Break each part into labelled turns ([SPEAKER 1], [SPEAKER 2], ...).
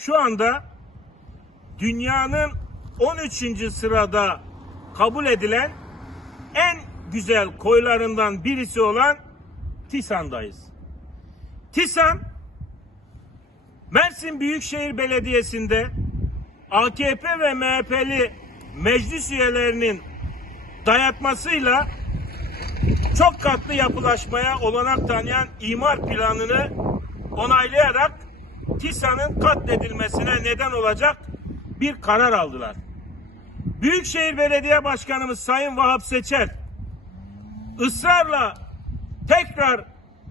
[SPEAKER 1] şu anda dünyanın 13. sırada kabul edilen en güzel koylarından birisi olan Tisan'dayız. Tisan Mersin Büyükşehir Belediyesi'nde AKP ve MHP'li meclis üyelerinin dayatmasıyla çok katlı yapılaşmaya olanak tanıyan imar planını onaylayarak TİSA'nın katledilmesine neden olacak bir karar aldılar. Büyükşehir Belediye Başkanımız Sayın Vahap Seçer ısrarla tekrar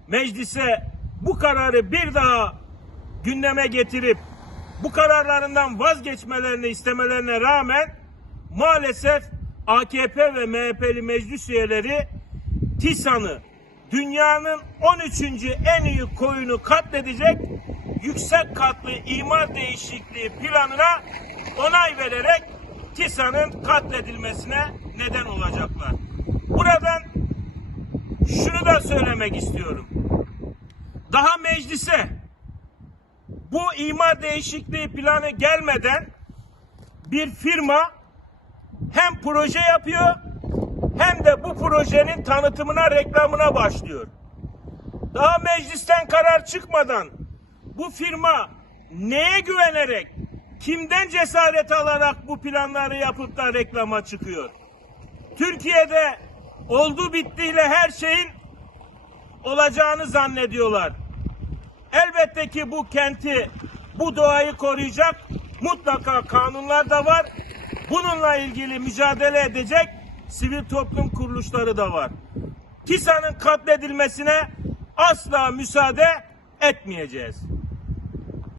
[SPEAKER 1] meclise bu kararı bir daha gündeme getirip bu kararlarından vazgeçmelerini istemelerine rağmen maalesef AKP ve MHP'li meclis üyeleri TİSA'nı dünyanın 13. en iyi koyunu katledecek yüksek katlı imar değişikliği planına onay vererek TİSA'nın katledilmesine neden olacaklar. Buradan şunu da söylemek istiyorum. Daha meclise bu imar değişikliği planı gelmeden bir firma hem proje yapıyor hem de bu projenin tanıtımına, reklamına başlıyor. Daha meclisten karar çıkmadan bu firma neye güvenerek, kimden cesaret alarak bu planları yapıp da reklama çıkıyor? Türkiye'de oldu bittiyle her şeyin olacağını zannediyorlar. Elbette ki bu kenti, bu doğayı koruyacak mutlaka kanunlar da var. Bununla ilgili mücadele edecek sivil toplum kuruluşları da var. TİSA'nın katledilmesine asla müsaade etmeyeceğiz.